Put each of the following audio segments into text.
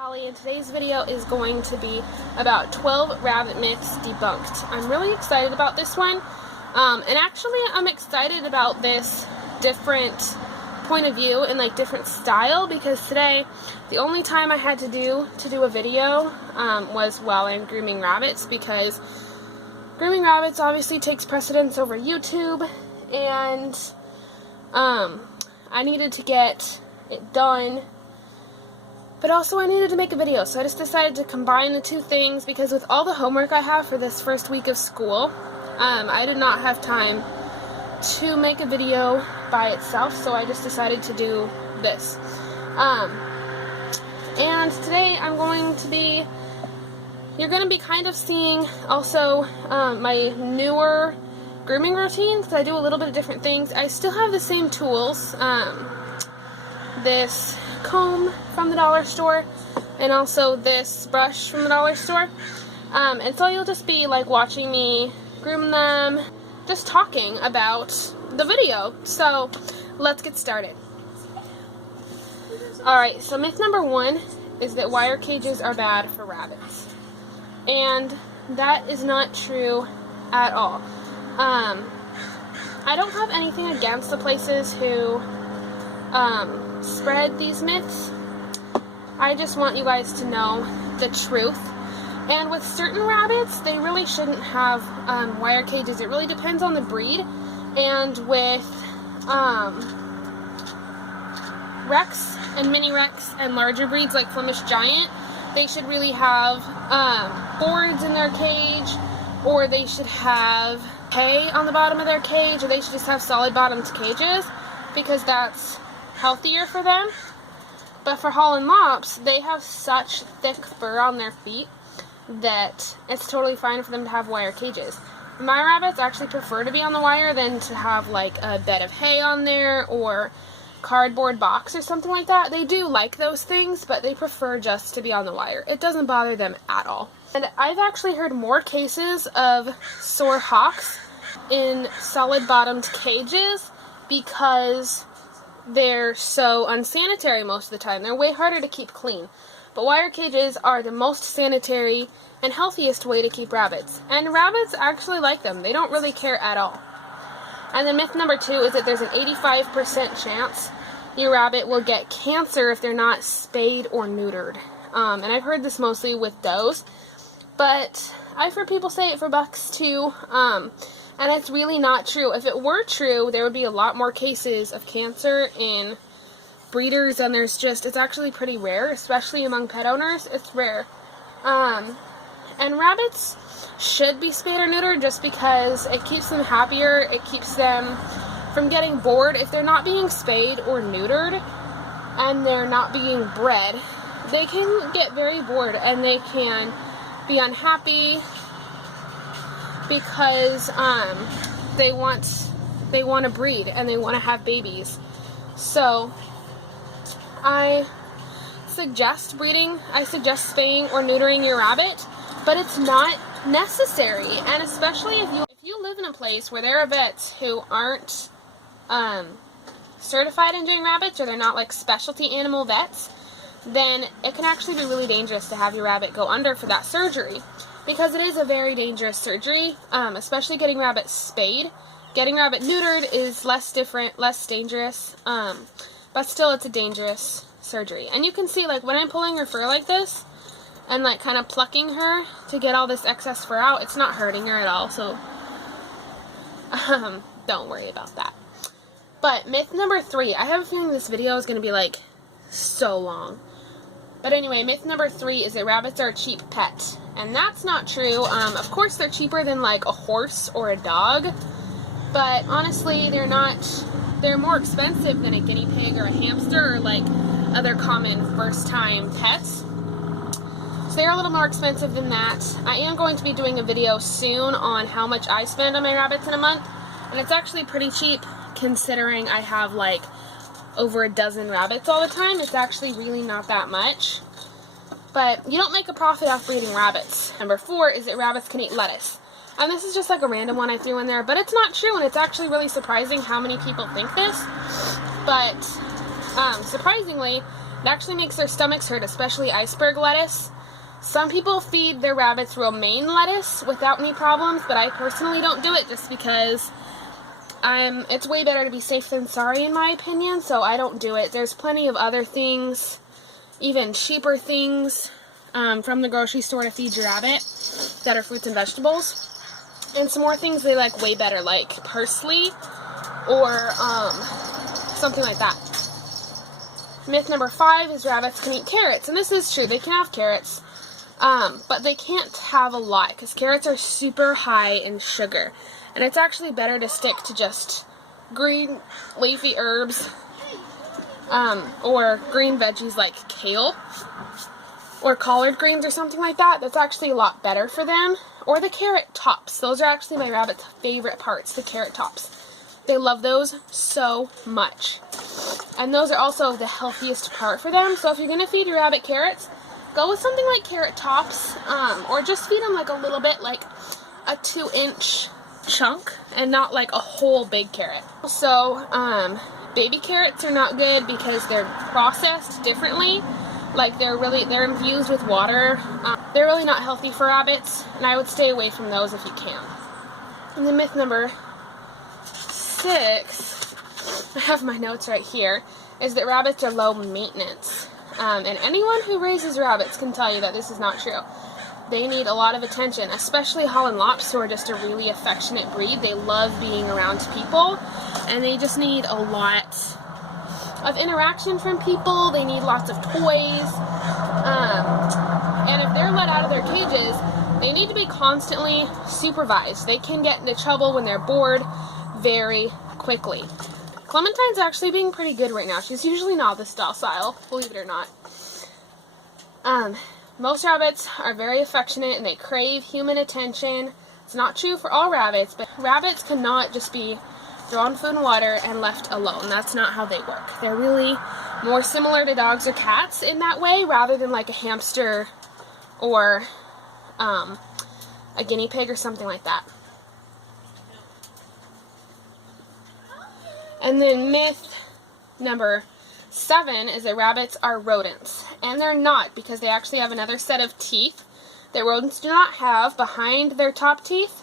Holly, and today's video is going to be about 12 rabbit myths debunked. I'm really excited about this one, and actually I'm excited about this different point of view and like different style, because today the only time I had to do a video was while I'm grooming rabbits, because grooming rabbits obviously takes precedence over YouTube, and I needed to get it done. But also I needed to make a video, so I just decided to combine the two things, because with all the homework I have for this first week of school, I did not have time to make a video by itself, so I just decided to do this. And today you're going to be kind of seeing also my newer grooming routine, because I do a little bit of different things. I still have the same tools, this comb from the dollar store, and also this brush from the dollar store, and so you'll just be like watching me groom them, just talking about the video. So let's get started. Alright, so myth number 1 is that wire cages are bad for rabbits, and that is not true at all. I don't have anything against the places who spread these myths. I just want you guys to know the truth. And with certain rabbits, they really shouldn't have wire cages. It really depends on the breed. And with Rex and mini Rex and larger breeds like Flemish Giant, they should really have boards in their cage, or they should have hay on the bottom of their cage, or they should just have solid bottomed cages, because that's healthier for them. But for Holland Lops, they have such thick fur on their feet that it's totally fine for them to have wire cages. My rabbits actually prefer to be on the wire than to have like a bed of hay on there or cardboard box or something like that. They do like those things, but they prefer just to be on the wire. It doesn't bother them at all. And I've actually heard more cases of sore hocks in solid bottomed cages because they're so unsanitary most of the time. They're way harder to keep clean. But wire cages are the most sanitary and healthiest way to keep rabbits. And rabbits actually like them. They don't really care at all. And then myth number 2 is that there's an 85% chance your rabbit will get cancer if they're not spayed or neutered. And I've heard this mostly with does, but I've heard people say it for bucks too. And it's really not true. If it were true, there would be a lot more cases of cancer in breeders, and it's actually pretty rare, especially among pet owners. It's rare. And rabbits should be spayed or neutered just because it keeps them happier. It keeps them from getting bored. If they're not being spayed or neutered and they're not being bred, they can get very bored and they can be unhappy, because they want to breed and they want to have babies. So I suggest spaying or neutering your rabbit, but it's not necessary. And especially if you live in a place where there are vets who aren't certified in doing rabbits, or they're not like specialty animal vets, then it can actually be really dangerous to have your rabbit go under for that surgery. Because it is a very dangerous surgery, especially getting rabbits spayed. Getting rabbit neutered is less dangerous, but still it's a dangerous surgery. And you can see, like, when I'm pulling her fur like this, and like kind of plucking her to get all this excess fur out, it's not hurting her at all, so don't worry about that. But myth number 3, I have a feeling this video is going to be like so long. But anyway, myth number 3 is that rabbits are a cheap pet. And that's not true. Of course they're cheaper than like a horse or a dog, but honestly they're more expensive than a guinea pig or a hamster or like other common first-time pets. So they're a little more expensive than that. I am going to be doing a video soon on how much I spend on my rabbits in a month, and it's actually pretty cheap considering I have like over a dozen rabbits all the time. It's actually really not that much. But you don't make a profit off breeding rabbits. Number 4 is that rabbits can eat lettuce. And this is just like a random one I threw in there, but it's not true, and it's actually really surprising how many people think this. But surprisingly, It actually makes their stomachs hurt, especially iceberg lettuce. Some people feed their rabbits romaine lettuce without any problems, but I personally don't do it just because it's way better to be safe than sorry in my opinion, so I don't do it. There's plenty of other things, even cheaper things from the grocery store to feed your rabbit that are fruits and vegetables. And some more things they like way better, like parsley or something like that. Myth number 5 is rabbits can eat carrots, and this is true. They can have carrots, but they can't have a lot because carrots are super high in sugar, and it's actually better to stick to just green leafy herbs or green veggies like kale or collard greens or something like that. That's actually a lot better for them. Or the carrot tops. Those are actually my rabbit's favorite parts, the carrot tops. They love those so much. And those are also the healthiest part for them. So if you're going to feed your rabbit carrots, go with something like carrot tops, or just feed them like a little bit, like a 2-inch chunk, and not like a whole big carrot. So baby carrots are not good because they're processed differently. Like they're infused with water. They're really not healthy for rabbits, and I would stay away from those if you can. And then myth number 6, I have my notes right here, is that rabbits are low maintenance. And anyone who raises rabbits can tell you that this is not true. They need a lot of attention, especially Holland lops, who are just a really affectionate breed. They love being around people, and they just need a lot of interaction from people. They need lots of toys, and if they're let out of their cages, they need to be constantly supervised. They can get into trouble when they're bored very quickly. Clementine's actually being pretty good right now. She's usually not this docile, believe it or not. Most rabbits are very affectionate and they crave human attention. It's not true for all rabbits, but rabbits cannot just be thrown food and water and left alone. That's not how they work. They're really more similar to dogs or cats in that way, rather than like a hamster or a guinea pig or something like that. And then myth number 7 is that rabbits are rodents. And they're not, because they actually have another set of teeth that rodents do not have behind their top teeth.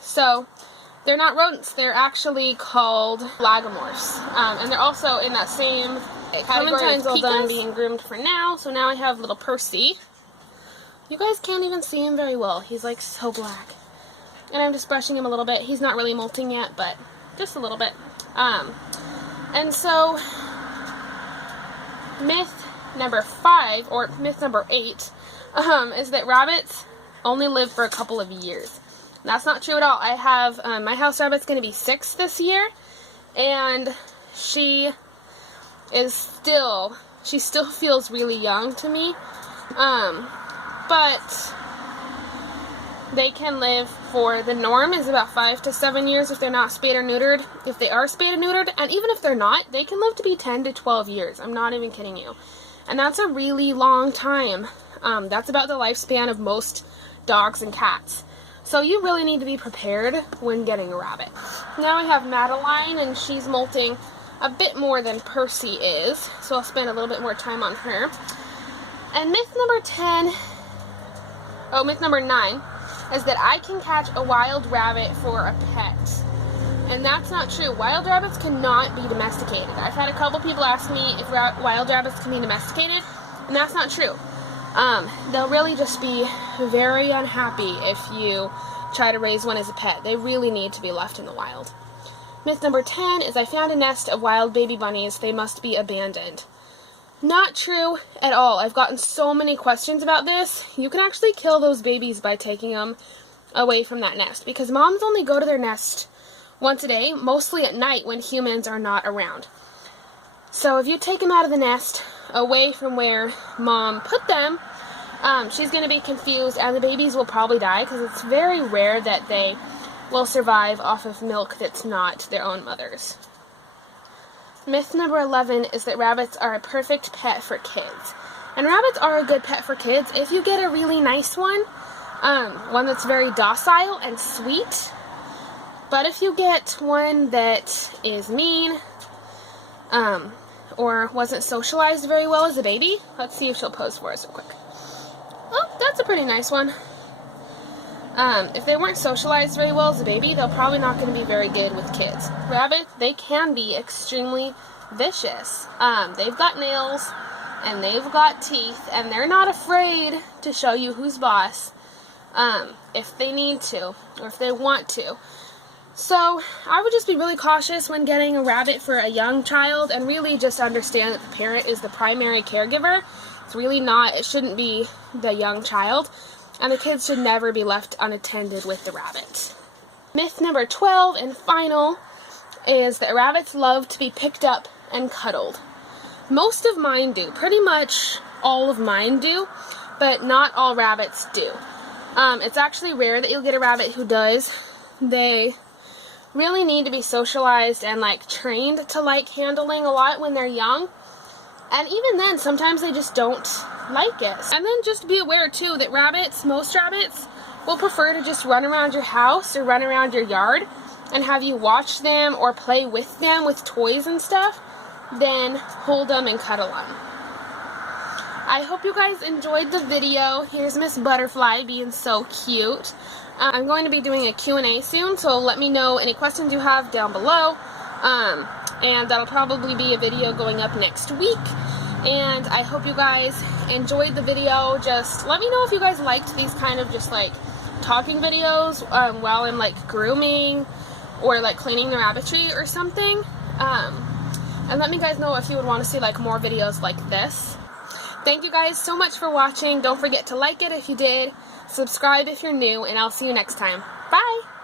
So they're not rodents. They're actually called lagomorphs. And they're also in that same category. Clementine's all done being groomed for now, so now I have little Percy. You guys can't even see him very well. He's like so black. And I'm just brushing him a little bit. He's not really molting yet, but just a little bit. And so myth number 5, or myth number 8, is that rabbits only live for a couple of years. And that's not true at all. I have, my house rabbit's going to be 6 this year, and she still feels really young to me, but they can live for, the norm is about 5 to 7 years if they're not spayed or neutered. If they are spayed and neutered, and even if they're not, they can live to be 10 to 12 years. I'm not even kidding you. And that's a really long time. That's about the lifespan of most dogs and cats. So you really need to be prepared when getting a rabbit. Now I have Madeline, and she's molting a bit more than Percy is, so I'll spend a little bit more time on her. And myth number 9, is that I can catch a wild rabbit for a pet. And that's not true. Wild rabbits cannot be domesticated. I've had a couple people ask me if wild rabbits can be domesticated, and that's not true. They'll really just be very unhappy if you try to raise one as a pet. They really need to be left in the wild. Myth number 10 is I found a nest of wild baby bunnies. They must be abandoned. Not true at all. I've gotten so many questions about this. You can actually kill those babies by taking them away from that nest, because moms only go to their nest once a day, mostly at night when humans are not around. So if you take them out of the nest, away from where mom put them, she's going to be confused, and the babies will probably die, because it's very rare that they will survive off of milk that's not their own mother's. Myth number 11 is that rabbits are a perfect pet for kids. And rabbits are a good pet for kids if you get a really nice one that's very docile and sweet. But if you get one that is mean, or wasn't socialized very well as a baby. Let's see if she'll pose for us real quick. Oh, that's a pretty nice one. If they weren't socialized very well as a baby, they're probably not going to be very good with kids. Rabbits, they can be extremely vicious. They've got nails, and they've got teeth, and they're not afraid to show you who's boss, if they need to, or if they want to. So, I would just be really cautious when getting a rabbit for a young child, and really just understand that the parent is the primary caregiver. It's really not, it shouldn't be the young child. And the kids should never be left unattended with the rabbit. Myth number 12 and final is that rabbits love to be picked up and cuddled. Most of mine do. Pretty much all of mine do, but not all rabbits do. It's actually rare that you'll get a rabbit who does. They really need to be socialized and like trained to like handling a lot when they're young. And even then, sometimes they just don't like it. And then just be aware too that most rabbits will prefer to just run around your house or run around your yard and have you watch them or play with them with toys and stuff than hold them and cuddle them. I hope you guys enjoyed the video. Here's Miss Butterfly being so cute. I'm going to be doing a Q&A soon, so let me know any questions you have down below. And that'll probably be a video going up next week. And I hope you guys enjoyed the video. Just let me know if you guys liked these kind of just like talking videos while I'm like grooming or like cleaning the rabbitry or something. And let me guys know if you would want to see like more videos like this. Thank you guys so much for watching. Don't forget to like it if you did, subscribe if you're new, and I'll see you next time. Bye!